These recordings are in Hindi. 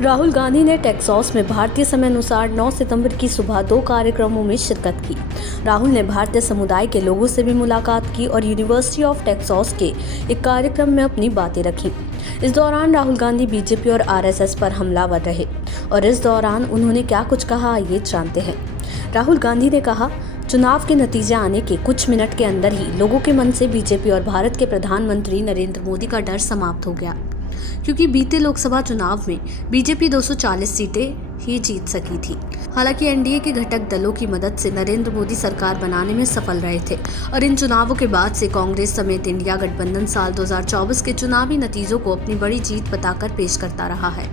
राहुल गांधी ने टेक्सास में भारतीय समय अनुसार 9 सितंबर की सुबह 2 कार्यक्रमों में शिरकत की। राहुल ने भारतीय समुदाय के लोगों से भी मुलाकात की और यूनिवर्सिटी ऑफ टेक्सास के एक कार्यक्रम में अपनी बातें रखी। इस दौरान राहुल गांधी बीजेपी और आरएसएस पर हमलावर रहे और इस दौरान उन्होंने क्या कुछ कहा, आइए जानते हैं। राहुल गांधी ने कहा, चुनाव के नतीजे आने के कुछ मिनट के अंदर ही लोगों के मन से बीजेपी और भारत के प्रधानमंत्री नरेंद्र मोदी का डर समाप्त हो गया, क्योंकि बीते लोकसभा चुनाव में बीजेपी 240 सीटें ही जीत सकी थी। हालांकि एनडीए के घटक दलों की मदद से नरेंद्र मोदी सरकार बनाने में सफल रहे थे और इन चुनावों के बाद से कांग्रेस समेत इंडिया गठबंधन साल 2024 के चुनावी नतीजों को अपनी बड़ी जीत बताकर पेश करता रहा है।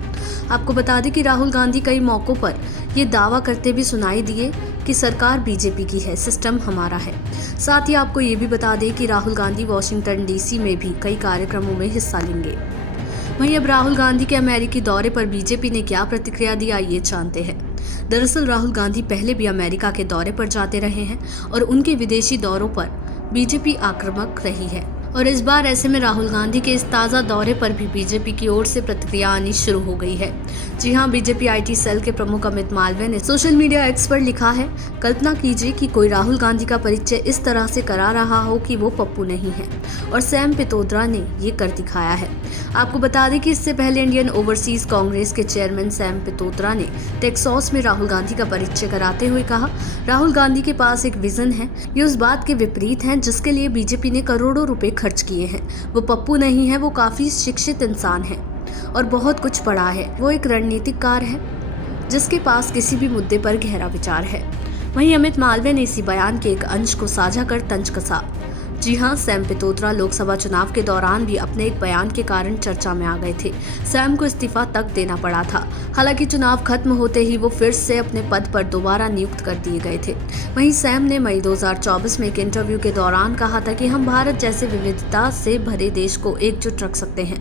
आपको बता दें कि राहुल गांधी कई मौकों पर ये दावा करते भी सुनाई दिए कि सरकार बीजेपी की है, सिस्टम हमारा है। साथ ही आपको ये भी बता दें कि राहुल गांधी वॉशिंगटन डीसी में भी कई कार्यक्रमों में हिस्सा लेंगे। वहीं अब राहुल गांधी के अमेरिकी दौरे पर बीजेपी ने क्या प्रतिक्रिया दी, आइए जानते हैं। दरअसल राहुल गांधी पहले भी अमेरिका के दौरे पर जाते रहे हैं और उनके विदेशी दौरों पर बीजेपी आक्रामक रही है और इस बार ऐसे में राहुल गांधी के इस ताज़ा दौरे पर भी बीजेपी की ओर से प्रतिक्रिया आनी शुरू हो गई है। जी हां, बीजेपी आईटी सेल के प्रमुख अमित मालवीय ने सोशल मीडिया एक्स पर लिखा है, कल्पना कीजिए कि कोई राहुल गांधी का परिचय इस तरह से करा रहा हो कि वो पप्पू नहीं है और सैम पित्रोदा ने ये कर दिखाया है। आपको बता दें कि इससे पहले इंडियन ओवरसीज कांग्रेस के चेयरमैन सैम पित्रोदा ने टेक्सास में राहुल गांधी का परिचय कराते हुए कहा, राहुल गांधी के पास एक विजन है, ये उस बात के विपरीत है जिसके लिए बीजेपी ने करोड़ों रुपए खर्च किए हैं। वो पप्पू नहीं है, वो काफी शिक्षित इंसान है और बहुत कुछ पढ़ा है। वो एक रणनीतिकार है जिसके पास किसी भी मुद्दे पर गहरा विचार है। वहीं अमित मालवीय ने इसी बयान के एक अंश को साझा कर तंज कसा। जी हां, सैम पित्रोदा लोकसभा चुनाव के दौरान भी अपने एक बयान के कारण चर्चा में आ गए थे। सैम को इस्तीफा तक देना पड़ा था। हालांकि चुनाव खत्म होते ही वो फिर से अपने पद पर दोबारा नियुक्त कर दिए गए थे। वहीं सैम ने मई 2024 में एक इंटरव्यू के दौरान कहा था कि हम भारत जैसे विविधता से भरे देश को एकजुट रख सकते हैं,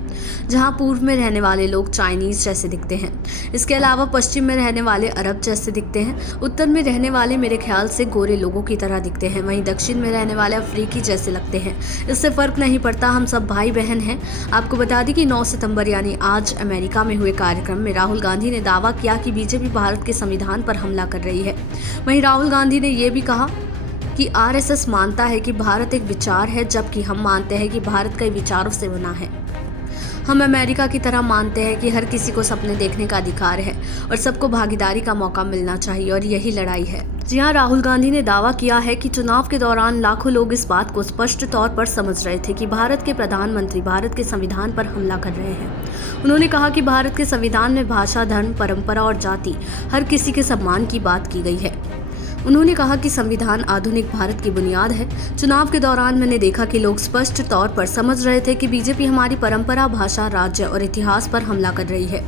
जहां पूर्व में रहने वाले लोग चाइनीज जैसे दिखते हैं। इसके अलावा पश्चिम में रहने वाले अरब जैसे दिखते हैं, उत्तर में रहने वाले मेरे ख्याल से गोरे लोगों की तरह दिखते हैं, वहीं दक्षिण में रहने वाले अफ्रीकी जैसे लगते हैं। इससे फर्क नहीं पड़ता, हम सब भाई बहन हैं। आपको बता दें कि 9 सितंबर यानी आज अमेरिका में हुए कार्यक्रम में राहुल गांधी ने दावा किया कि बीजेपी भारत के संविधान पर हमला कर रही है। वहीं राहुल गांधी ने यह भी कहा कि आरएसएस मानता है कि भारत एक विचार है, जबकि हम मानते हैं कि भारत कई विचारों से बना है। हम अमेरिका की तरह मानते हैं कि हर किसी को सपने देखने का अधिकार है और सबको भागीदारी का मौका मिलना चाहिए और यही लड़ाई है। जी हां, राहुल गांधी ने दावा किया है कि चुनाव के दौरान लाखों लोग इस बात को स्पष्ट तौर पर समझ रहे थे कि भारत के प्रधानमंत्री भारत के संविधान पर हमला कर रहे हैं। उन्होंने कहा कि भारत के संविधान में भाषा, धर्म, परंपरा और जाति हर किसी के सम्मान की बात की गई है। उन्होंने कहा कि संविधान आधुनिक भारत की बुनियाद है। चुनाव के दौरान मैंने देखा कि लोग स्पष्ट तौर पर समझ रहे थे कि बीजेपी हमारी परंपरा, भाषा, राज्य और इतिहास पर हमला कर रही है।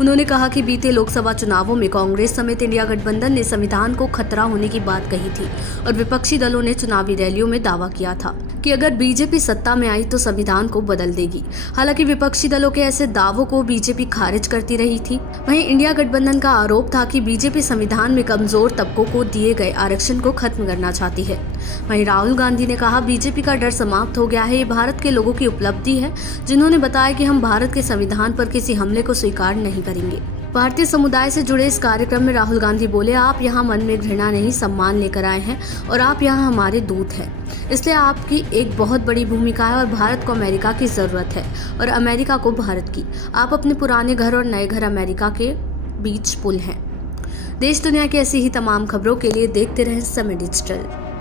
उन्होंने कहा कि बीते लोकसभा चुनावों में कांग्रेस समेत इंडिया गठबंधन ने संविधान को खतरा होने की बात कही थी और विपक्षी दलों ने चुनावी रैलियों में दावा किया था कि अगर बीजेपी सत्ता में आई तो संविधान को बदल देगी। हालांकि विपक्षी दलों के ऐसे दावों को बीजेपी खारिज करती रही थी। वहीं इंडिया गठबंधन का आरोप था कि बीजेपी संविधान में कमजोर तबकों को दिए गए आरक्षण को खत्म करना चाहती है। वहीं राहुल गांधी ने कहा, बीजेपी का डर समाप्त हो गया है। ये भारत के लोगों की उपलब्धि है जिन्होंने बताया कि हम भारत के संविधान पर किसी हमले को स्वीकार नहीं करेंगे। भारतीय समुदाय से जुड़े इस कार्यक्रम में राहुल गांधी बोले, आप यहाँ मन में घृणा नहीं, सम्मान लेकर आए हैं और आप यहाँ हमारे दूत हैं, इसलिए आपकी एक बहुत बड़ी भूमिका है और भारत को अमेरिका की ज़रूरत है और अमेरिका को भारत की। आप अपने पुराने घर और नए घर अमेरिका के बीच पुल हैं। देश दुनिया की ऐसी ही तमाम खबरों के लिए देखते रहें समय डिजिटल।